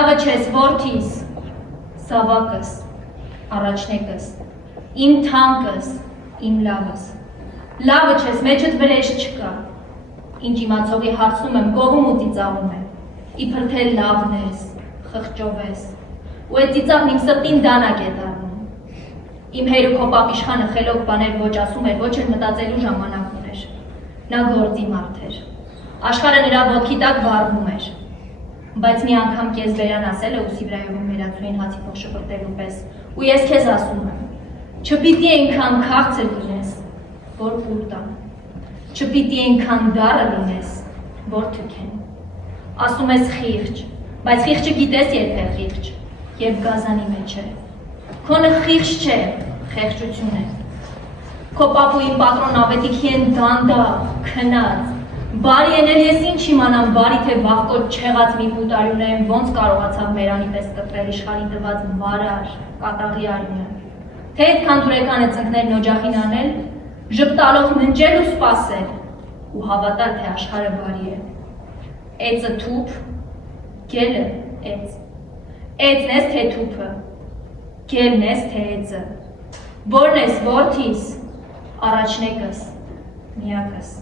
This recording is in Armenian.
Լավը չես որդիս, զավակս, առաջնեկս, իմ թանկս, իմ լավս, լավը չես, մեջդ վրեժ չկա, ինչ իմացողի հարցնում եմ, գովում ու ծիծաղում եմ, իբր թե լավն ես, խղճով ես, ու այդ ծիծաղն իմ սրտին դանակ է դառնում, իմ հերուք հո պապիշխանը խելոք բաներ ոչ ասում էր, ոչ էլ մտածելու ժամանակ ուներ, նա գործի մարդ էր, աշխարհը նրա ոտքի տակ վառվում էր, բայց մի անգամ կես վերան ասել է ուսի վրայով մերացուին հացի փող շպրտելու պես, ու ես քեզ ասում եմ, չպիտի այնքան քաղցր լինես, որ կուլ տան, չպիտի այնքան դառը լինես, որ թքեն, ասում ես խիղճ, բայց խիղճը գիտես երբ է խիղճ, երբ գազանի մեջ է, քոնը խիղճ չէ, խեղճություն է, քո պապուին պատրոն ավետիքի են դանդաղ, քնած, բարի են էլ ես ինչ իմանամ բարի թե վաղկոտ չեղած մի պուտարյուն եմ, ոնց կարողացավ մերանի պես կտրել իշխանի տված մարար, կատաղի արյունը, թե այդքան դուրեկան է ծնկներն օջախին անել, ժպտալով ննջել ու սպասել, ու հավատալ, թե աշխարհը բարի է, էծը թուփ, գելը էծ, էծն ես թե թուփը, գելն ես թե էծը, որն ես որդիս, առաջնեկս, միակս